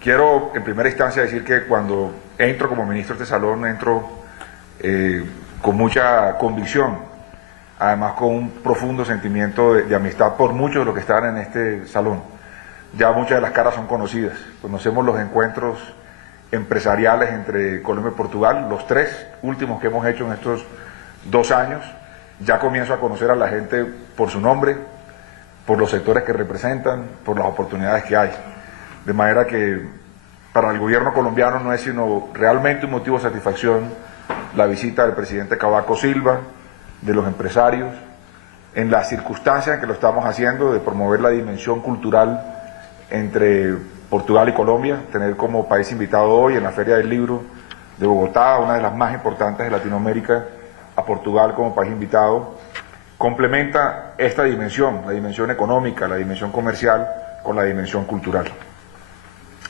Quiero en primera instancia decir que cuando entro como ministro de este salón, entro con mucha convicción, además con un profundo sentimiento de amistad por muchos de los que están en este salón. Ya muchas de las caras son conocidas, conocemos los encuentros empresariales entre Colombia y Portugal, los 3 últimos que hemos hecho en estos 2 años. Ya comienzo a conocer a la gente por su nombre, por los sectores que representan, por las oportunidades que hay. De manera que para el gobierno colombiano no es sino realmente un motivo de satisfacción la visita del presidente Cavaco Silva, de los empresarios, en las circunstancias en que lo estamos haciendo, de promover la dimensión cultural entre Portugal y Colombia, tener como país invitado hoy en la Feria del Libro de Bogotá, una de las más importantes de Latinoamérica, a Portugal como país invitado, complementa esta dimensión, la dimensión económica, la dimensión comercial, con la dimensión cultural.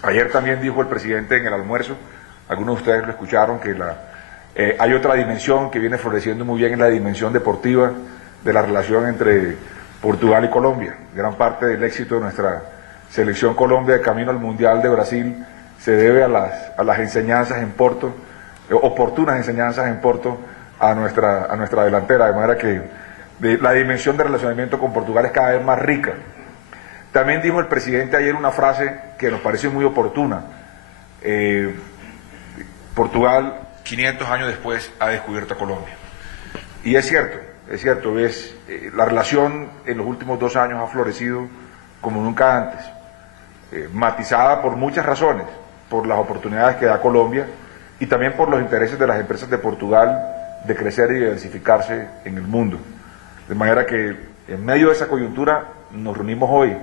Ayer también dijo el presidente en el almuerzo, algunos de ustedes lo escucharon, que hay otra dimensión que viene floreciendo muy bien, en la dimensión deportiva de la relación entre Portugal y Colombia. Gran parte del éxito de nuestra selección Colombia de camino al Mundial de Brasil se debe a las enseñanzas en Porto, oportunas enseñanzas en Porto a nuestra delantera, de manera que la dimensión de relacionamiento con Portugal es cada vez más rica. También dijo el presidente ayer una frase que nos parece muy oportuna. Portugal, 500 años después, ha descubierto a Colombia. Y es cierto, la relación en los últimos 2 años ha florecido como nunca antes, matizada por muchas razones, por las oportunidades que da Colombia y también por los intereses de las empresas de Portugal de crecer y diversificarse en el mundo. De manera que en medio de esa coyuntura nos reunimos hoy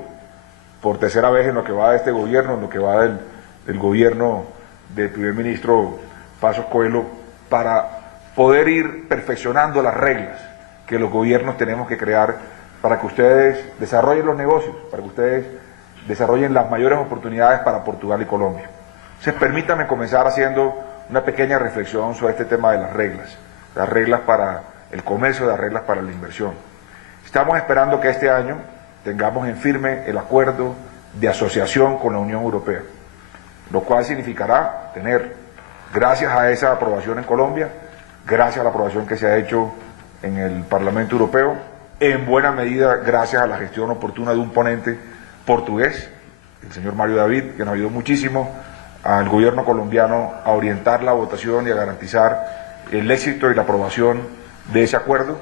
por 3ª vez en lo que va de este gobierno, en lo que va del gobierno del primer ministro Pasos Coelho, para poder ir perfeccionando las reglas que los gobiernos tenemos que crear para que ustedes desarrollen los negocios, para que ustedes desarrollen las mayores oportunidades para Portugal y Colombia. Entonces permítanme comenzar haciendo una pequeña reflexión sobre este tema de las reglas para el comercio, las reglas para la inversión. Estamos esperando que este año tengamos en firme el acuerdo de asociación con la Unión Europea, lo cual significará tener, gracias a esa aprobación en Colombia, gracias a la aprobación que se ha hecho en el Parlamento Europeo, en buena medida gracias a la gestión oportuna de un ponente portugués, el señor Mario David, que nos ayudó muchísimo al gobierno colombiano a orientar la votación y a garantizar el éxito y la aprobación de ese acuerdo.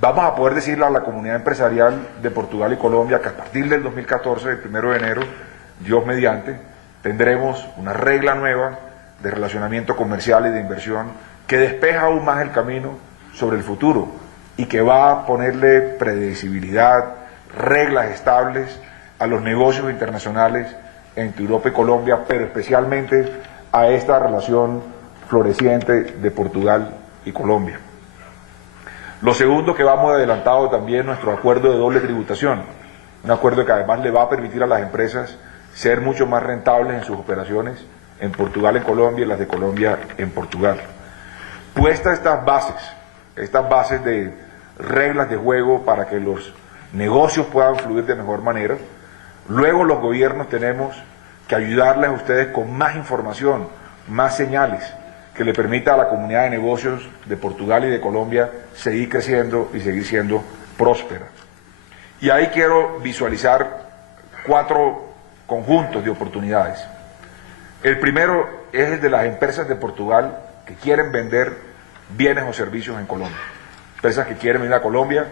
Vamos a poder decirle a la comunidad empresarial de Portugal y Colombia que a partir del 2014, el 1 de enero, Dios mediante, tendremos una regla nueva de relacionamiento comercial y de inversión que despeja aún más el camino sobre el futuro y que va a ponerle predecibilidad, reglas estables a los negocios internacionales entre Europa y Colombia, pero especialmente a esta relación floreciente de Portugal y Colombia. Lo segundo, que vamos adelantado también nuestro acuerdo de doble tributación, un acuerdo que además le va a permitir a las empresas ser mucho más rentables en sus operaciones en Portugal, en Colombia, y las de Colombia en Portugal. Puestas estas bases de reglas de juego para que los negocios puedan fluir de mejor manera, luego los gobiernos tenemos que ayudarles a ustedes con más información, más señales, que le permita a la comunidad de negocios de Portugal y de Colombia seguir creciendo y seguir siendo próspera. Y ahí quiero visualizar 4 conjuntos de oportunidades. El primero es el de las empresas de Portugal que quieren vender bienes o servicios en Colombia. Empresas que quieren venir a Colombia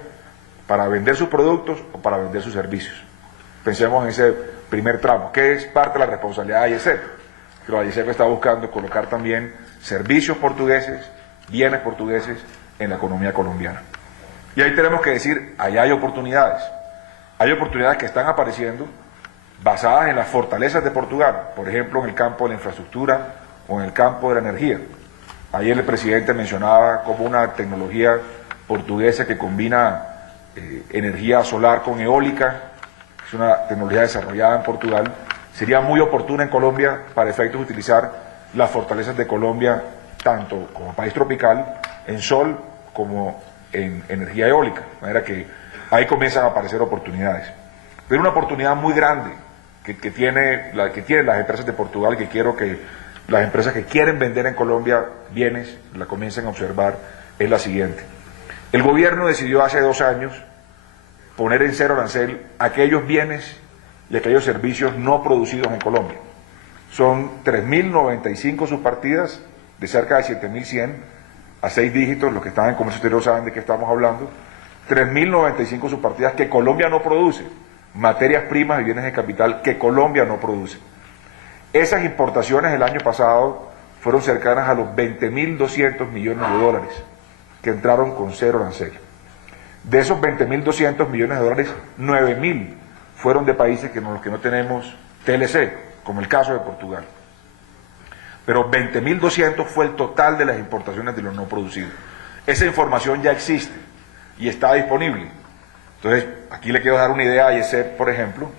para vender sus productos o para vender sus servicios. Pensemos en ese primer tramo, que es parte de la responsabilidad de AIECEP, que la AIECEP está buscando colocar también servicios portugueses, bienes portugueses en la economía colombiana. Y ahí tenemos que decir, allá hay oportunidades que están apareciendo basadas en las fortalezas de Portugal, por ejemplo en el campo de la infraestructura o en el campo de la energía. Ayer el presidente mencionaba como una tecnología portuguesa que combina energía solar con eólica, es una tecnología desarrollada en Portugal, sería muy oportuna en Colombia para efectos de utilizar las fortalezas de Colombia, tanto como país tropical, en sol como en energía eólica, de manera que ahí comienzan a aparecer oportunidades. Pero una oportunidad muy grande que tienen las empresas de Portugal, que quiero que las empresas que quieren vender en Colombia bienes la comiencen a observar, es la siguiente. El gobierno decidió hace 2 años poner en cero arancel aquellos bienes y aquellos servicios no producidos en Colombia. Son 3.095 subpartidas de cerca de 7.100 a 6 dígitos, los que están en comercio exterior saben de qué estamos hablando, 3.095 subpartidas que Colombia no produce, materias primas y bienes de capital que Colombia no produce. Esas importaciones el año pasado fueron cercanas a los 20.200 millones de dólares que entraron con cero arancel. De esos 20.200 millones de dólares, 9.000 fueron de países con los que no tenemos TLC, como el caso de Portugal. Pero 20.200 fue el total de las importaciones de lo no producido. Esa información ya existe y está disponible. Entonces, aquí le quiero dar una idea a IESEP, por ejemplo,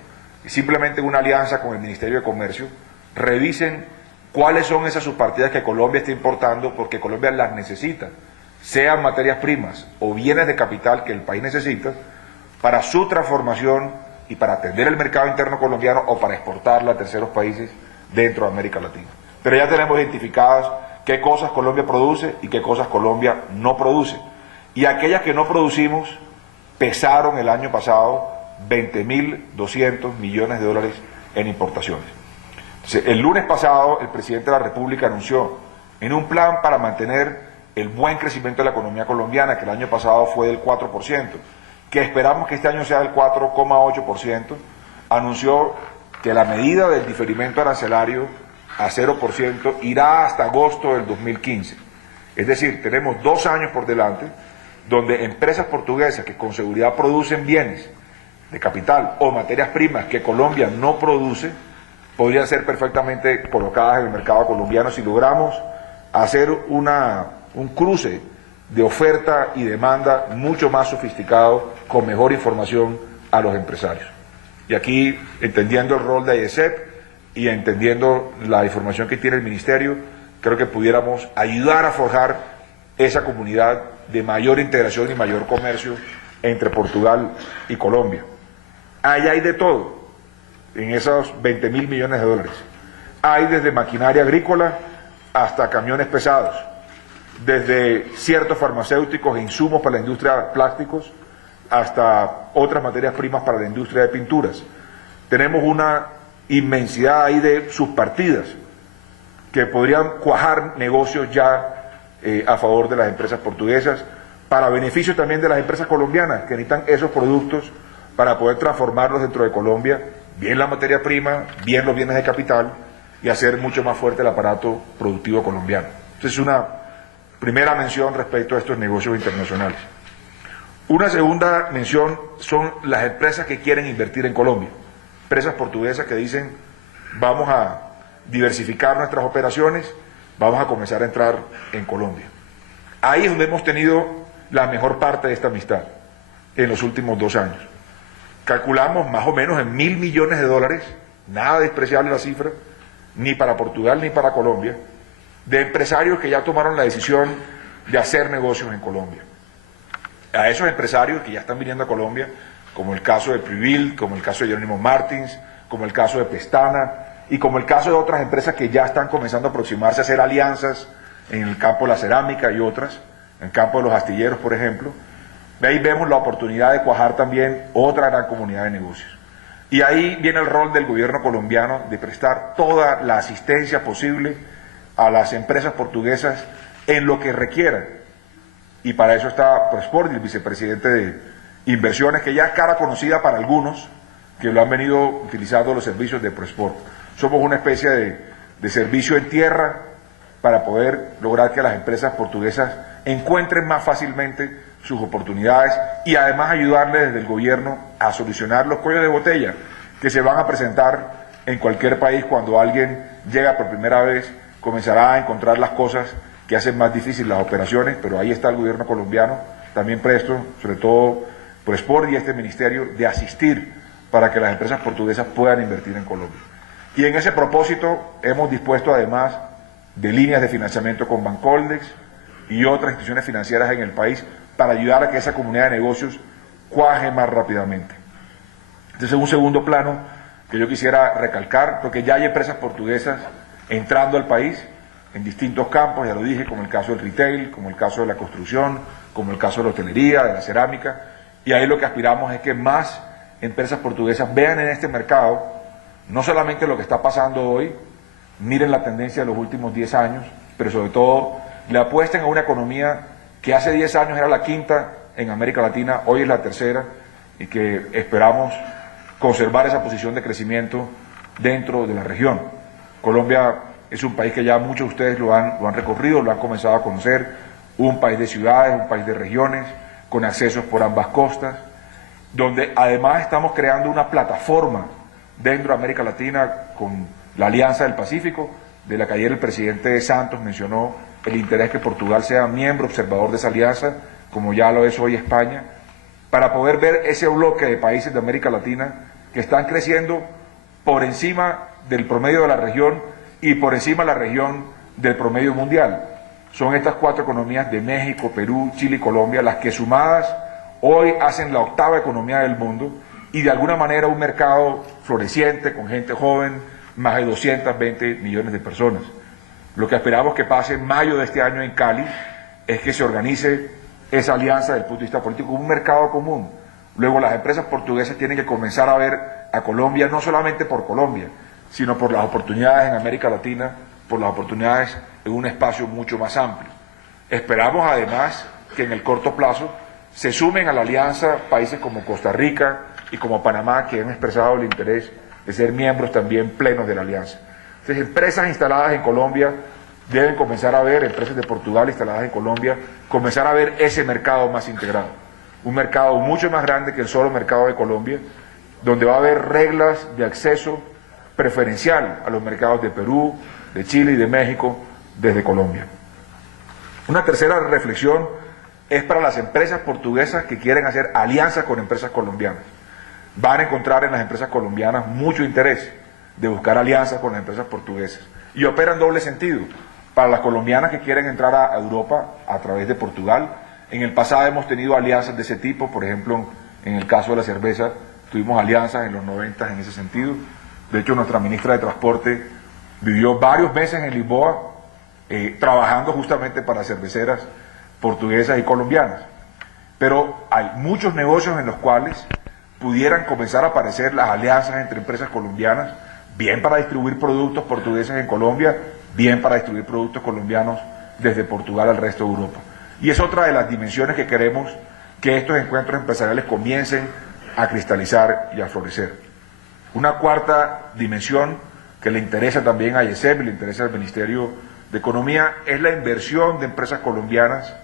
y simplemente una alianza con el Ministerio de Comercio, revisen cuáles son esas subpartidas que Colombia está importando, porque Colombia las necesita, sean materias primas o bienes de capital que el país necesita para su transformación y para atender el mercado interno colombiano o para exportarla a terceros países dentro de América Latina. Pero ya tenemos identificadas qué cosas Colombia produce y qué cosas Colombia no produce. Y aquellas que no producimos pesaron el año pasado 20.200 millones de dólares en importaciones. Entonces, el lunes pasado el presidente de la República anunció en un plan para mantener el buen crecimiento de la economía colombiana, que el año pasado fue del 4%, que esperamos que este año sea del 4,8%, anunció que la medida del diferimiento arancelario a 0% irá hasta agosto del 2015. Es decir, tenemos 2 años por delante donde empresas portuguesas que con seguridad producen bienes de capital o materias primas que Colombia no produce, podrían ser perfectamente colocadas en el mercado colombiano si logramos hacer un cruce de oferta y demanda mucho más sofisticado, con mejor información a los empresarios. Y aquí, entendiendo el rol de IESEP y entendiendo la información que tiene el Ministerio, creo que pudiéramos ayudar a forjar esa comunidad de mayor integración y mayor comercio entre Portugal y Colombia. Ahí hay de todo, en esos 20.000 millones de dólares. Hay desde maquinaria agrícola hasta camiones pesados, desde ciertos farmacéuticos e insumos para la industria de plásticos hasta otras materias primas para la industria de pinturas. Tenemos una inmensidad ahí de subpartidas que podrían cuajar negocios ya a favor de las empresas portuguesas, para beneficio también de las empresas colombianas que necesitan esos productos para poder transformarlos dentro de Colombia, bien la materia prima, bien los bienes de capital, y hacer mucho más fuerte el aparato productivo colombiano. Entonces, una primera mención respecto a estos negocios internacionales. Una segunda mención son las empresas que quieren invertir en Colombia. Empresas portuguesas que dicen, vamos a diversificar nuestras operaciones, vamos a comenzar a entrar en Colombia. Ahí es donde hemos tenido la mejor parte de esta amistad en los últimos 2 años. Calculamos más o menos en 1.000 millones de dólares, nada despreciable la cifra, ni para Portugal ni para Colombia, de empresarios que ya tomaron la decisión de hacer negocios en Colombia. A esos empresarios que ya están viniendo a Colombia, como el caso de Prebuild, como el caso de Jerónimo Martins, como el caso de Pestana, y como el caso de otras empresas que ya están comenzando a aproximarse a hacer alianzas en el campo de la cerámica y otras, en el campo de los astilleros, por ejemplo. De ahí vemos la oportunidad de cuajar también otra gran comunidad de negocios. Y ahí viene el rol del gobierno colombiano de prestar toda la asistencia posible a las empresas portuguesas en lo que requieran. Y para eso está Prosport, el vicepresidente de Inversiones, que ya es cara conocida para algunos que lo han venido utilizando los servicios de Prosport. Somos una especie de servicio en tierra para poder lograr que las empresas portuguesas encuentren más fácilmente sus oportunidades y además ayudarles desde el gobierno a solucionar los cuellos de botella que se van a presentar en cualquier país cuando alguien llega por primera vez, comenzará a encontrar las cosas que hacen más difíciles las operaciones, pero ahí está el gobierno colombiano, también presto, sobre todo Prosport y este ministerio, de asistir para que las empresas portuguesas puedan invertir en Colombia. Y en ese propósito hemos dispuesto además de líneas de financiamiento con Bancoldex y otras instituciones financieras en el país para ayudar a que esa comunidad de negocios cuaje más rápidamente. Entonces, en un segundo plano, que yo quisiera recalcar, porque ya hay empresas portuguesas entrando al país en distintos campos, ya lo dije, como el caso del retail, como el caso de la construcción, como el caso de la hotelería, de la cerámica, y ahí lo que aspiramos es que más empresas portuguesas vean en este mercado no solamente lo que está pasando hoy, miren la tendencia de los últimos 10 años, pero sobre todo le apuesten a una economía que hace 10 años era la quinta en América Latina, hoy es la tercera, y que esperamos conservar esa posición de crecimiento dentro de la región. Colombia es un país que ya muchos de ustedes lo han recorrido, lo han comenzado a conocer, un país de ciudades, un país de regiones, con accesos por ambas costas, donde además estamos creando una plataforma dentro de América Latina con la Alianza del Pacífico, de la que ayer el presidente Santos mencionó el interés que Portugal sea miembro observador de esa alianza, como ya lo es hoy España, para poder ver ese bloque de países de América Latina que están creciendo por encima del promedio de la región y por encima de la región del promedio mundial. Son estas 4 economías de México, Perú, Chile y Colombia las que sumadas hoy hacen la octava economía del mundo y de alguna manera un mercado floreciente con gente joven, más de 220 millones de personas. Lo que esperamos que pase en mayo de este año en Cali es que se organice esa alianza desde el punto de vista político, un mercado común. Luego las empresas portuguesas tienen que comenzar a ver a Colombia no solamente por Colombia, sino por las oportunidades en América Latina, por las oportunidades en un espacio mucho más amplio. Esperamos además que en el corto plazo se sumen a la alianza países como Costa Rica y como Panamá, que han expresado el interés de ser miembros también plenos de la alianza. Entonces, empresas instaladas en Colombia deben comenzar a ver, empresas de Portugal instaladas en Colombia, comenzar a ver ese mercado más integrado. Un mercado mucho más grande que el solo mercado de Colombia, donde va a haber reglas de acceso preferencial a los mercados de Perú, de Chile y de México desde Colombia. Una tercera reflexión es para las empresas portuguesas que quieren hacer alianzas con empresas colombianas. Van a encontrar en las empresas colombianas mucho interés de buscar alianzas con las empresas portuguesas. Y opera en doble sentido. Para las colombianas que quieren entrar a Europa a través de Portugal, en el pasado hemos tenido alianzas de ese tipo, por ejemplo, en el caso de la cerveza, tuvimos alianzas en los 90 en ese sentido. De hecho, nuestra ministra de Transporte vivió varios meses en Lisboa trabajando justamente para cerveceras portuguesas y colombianas. Pero hay muchos negocios en los cuales pudieran comenzar a aparecer las alianzas entre empresas colombianas, bien para distribuir productos portugueses en Colombia, bien para distribuir productos colombianos desde Portugal al resto de Europa. Y es otra de las dimensiones que queremos que estos encuentros empresariales comiencen a cristalizar y a florecer. Una cuarta dimensión que le interesa también a IESEP y le interesa al Ministerio de Economía es la inversión de empresas colombinas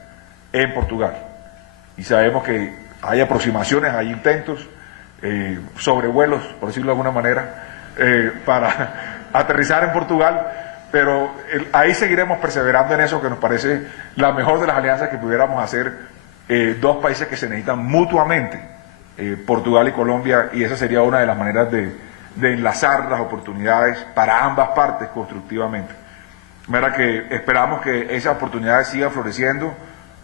en Portugal. Y sabemos que hay aproximaciones, hay intentos, sobrevuelos, por decirlo de alguna manera, para aterrizar en Portugal, pero ahí seguiremos perseverando en eso, que nos parece la mejor de las alianzas que pudiéramos hacer dos países que se necesitan mutuamente, Portugal y Colombia, y esa sería una de las maneras de enlazar las oportunidades para ambas partes constructivamente. De manera que esperamos que esas oportunidades sigan floreciendo,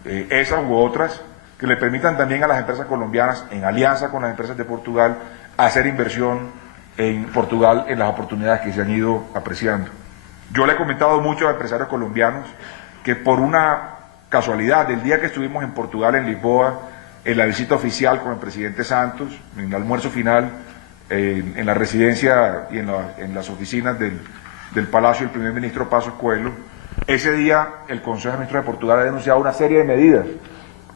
esas u otras, que le permitan también a las empresas colombianas, en alianza con las empresas de Portugal, hacer inversión en Portugal en las oportunidades que se han ido apreciando. Yo le he comentado mucho a empresarios colombianos que por una casualidad, el día que estuvimos en Portugal, en Lisboa, en la visita oficial con el presidente Santos, en el almuerzo final, en la residencia y en las oficinas del Palacio del primer ministro Passos Coelho, ese día el Consejo de Ministros de Portugal ha denunciado una serie de medidas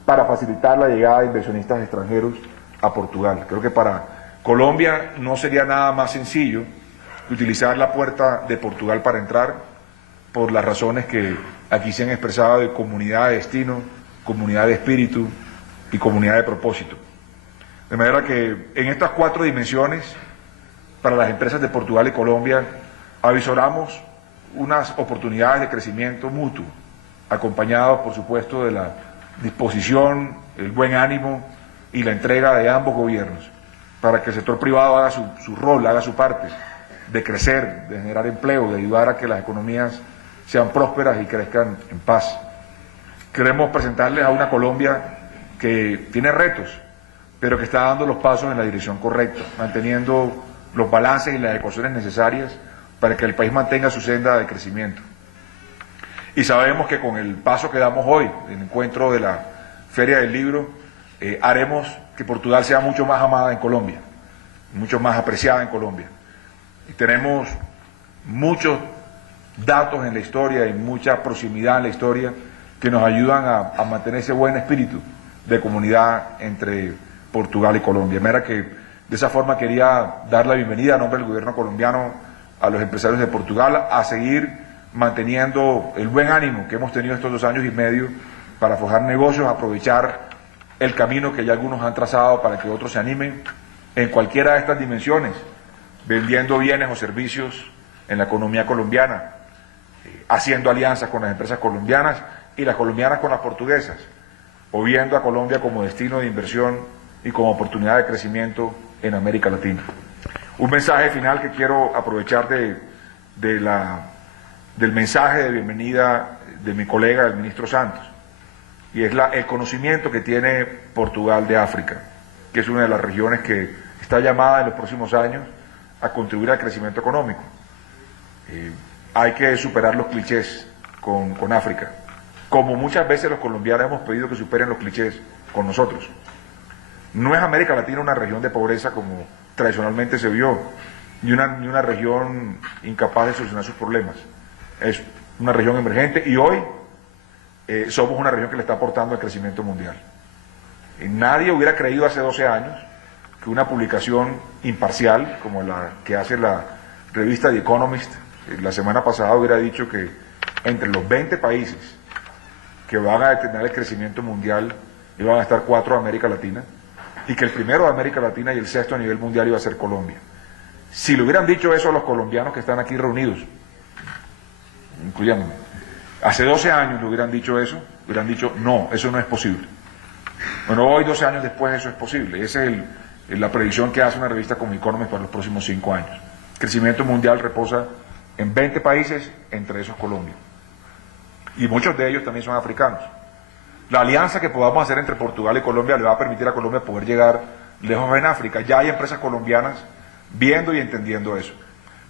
para facilitar la llegada de inversionistas extranjeros a Portugal. Creo que para Colombia no sería nada más sencillo que utilizar la puerta de Portugal para entrar, por las razones que aquí se han expresado de comunidad de destino, comunidad de espíritu y comunidad de propósito. De manera que en estas 4 dimensiones, para las empresas de Portugal y Colombia, avisoramos unas oportunidades de crecimiento mutuo, acompañados, por supuesto, de la disposición, el buen ánimo y la entrega de ambos gobiernos, para que el sector privado haga su rol, haga su parte, de crecer, de generar empleo, de ayudar a que las economías sean prósperas y crezcan en paz. Queremos presentarles a una Colombia que tiene retos, pero que está dando los pasos en la dirección correcta, manteniendo los balances y las ecuaciones necesarias para que el país mantenga su senda de crecimiento. Y sabemos que con el paso que damos hoy, el encuentro de la Feria del Libro, haremos que Portugal sea mucho más amada en Colombia, mucho más apreciada en Colombia. Y tenemos muchos datos en la historia y mucha proximidad en la historia que nos ayudan a mantener ese buen espíritu de comunidad entre Portugal y Colombia. De manera que de esa forma quería dar la bienvenida a nombre del gobierno colombiano a los empresarios de Portugal a seguir manteniendo el buen ánimo que hemos tenido estos 2 años y medio para forjar negocios, aprovechar el camino que ya algunos han trazado para que otros se animen en cualquiera de estas dimensiones, vendiendo bienes o servicios en la economía colombiana, haciendo alianzas con las empresas colombianas y las colombianas con las portuguesas, o viendo a Colombia como destino de inversión y como oportunidad de crecimiento en América Latina. Un mensaje final que quiero aprovechar del mensaje de bienvenida de mi colega, el ministro Santos, y es el conocimiento que tiene Portugal de África, que es una de las regiones que está llamada en los próximos años a contribuir al crecimiento económico. Hay que superar los clichés con África, como muchas veces los colombianos hemos pedido que superen los clichés con nosotros. No es América Latina una región de pobreza como tradicionalmente se vio, ni una región incapaz de solucionar sus problemas. Es una región emergente y hoy somos una región que le está aportando al crecimiento mundial. Y nadie hubiera creído hace 12 años que una publicación imparcial como la que hace la revista The Economist la semana pasada hubiera dicho que entre los 20 países que van a determinar el crecimiento mundial iban a estar 4 de América Latina y que el primero de América Latina y el 6º a nivel mundial iba a ser Colombia. Si le hubieran dicho eso a los colombianos que están aquí reunidos, incluyéndome, hace 12 años le hubieran dicho eso, hubieran dicho no, eso no es posible. Bueno, hoy 12 años después eso es posible. Esa es la predicción que hace una revista como Economist para los próximos 5 años. El crecimiento mundial reposa en 20 países, entre esos Colombia. Y muchos de ellos también son africanos. La alianza que podamos hacer entre Portugal y Colombia le va a permitir a Colombia poder llegar lejos en África. Ya hay empresas colombianas viendo y entendiendo eso.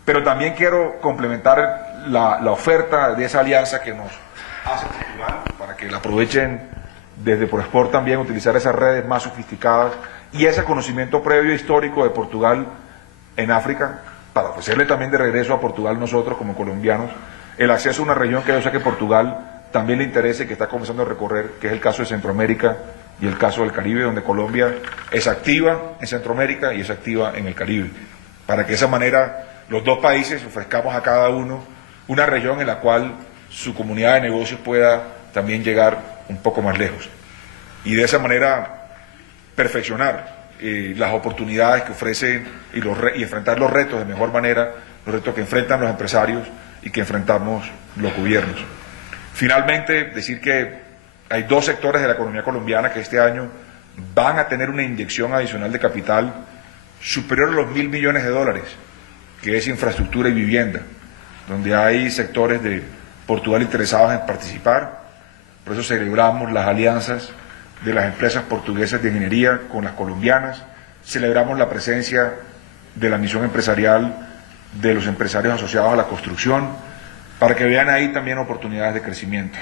Pero también quiero complementar la oferta de esa alianza que nos hace Portugal, para que la aprovechen desde Proexport también, utilizar esas redes más sofisticadas y ese conocimiento previo histórico de Portugal en África, para ofrecerle también de regreso a Portugal nosotros como colombianos el acceso a una región que yo sé que Portugal también le interesa y que está comenzando a recorrer, que es el caso de Centroamérica y el caso del Caribe, donde Colombia es activa en Centroamérica y es activa en el Caribe, para que de esa manera los dos países ofrezcamos a cada uno una región en la cual su comunidad de negocios pueda también llegar un poco más lejos y de esa manera perfeccionar las oportunidades que ofrecen y enfrentar los retos de mejor manera, los retos que enfrentan los empresarios y que enfrentamos los gobiernos. Finalmente, decir que hay 2 sectores de la economía colombiana que este año van a tener una inyección adicional de capital superior a los $1.000 millones, que es infraestructura y vivienda, donde hay sectores de Portugal interesados en participar. Por eso celebramos las alianzas de las empresas portuguesas de ingeniería con las colombianas, celebramos la presencia de la misión empresarial de los empresarios asociados a la construcción, para que vean ahí también oportunidades de crecimiento.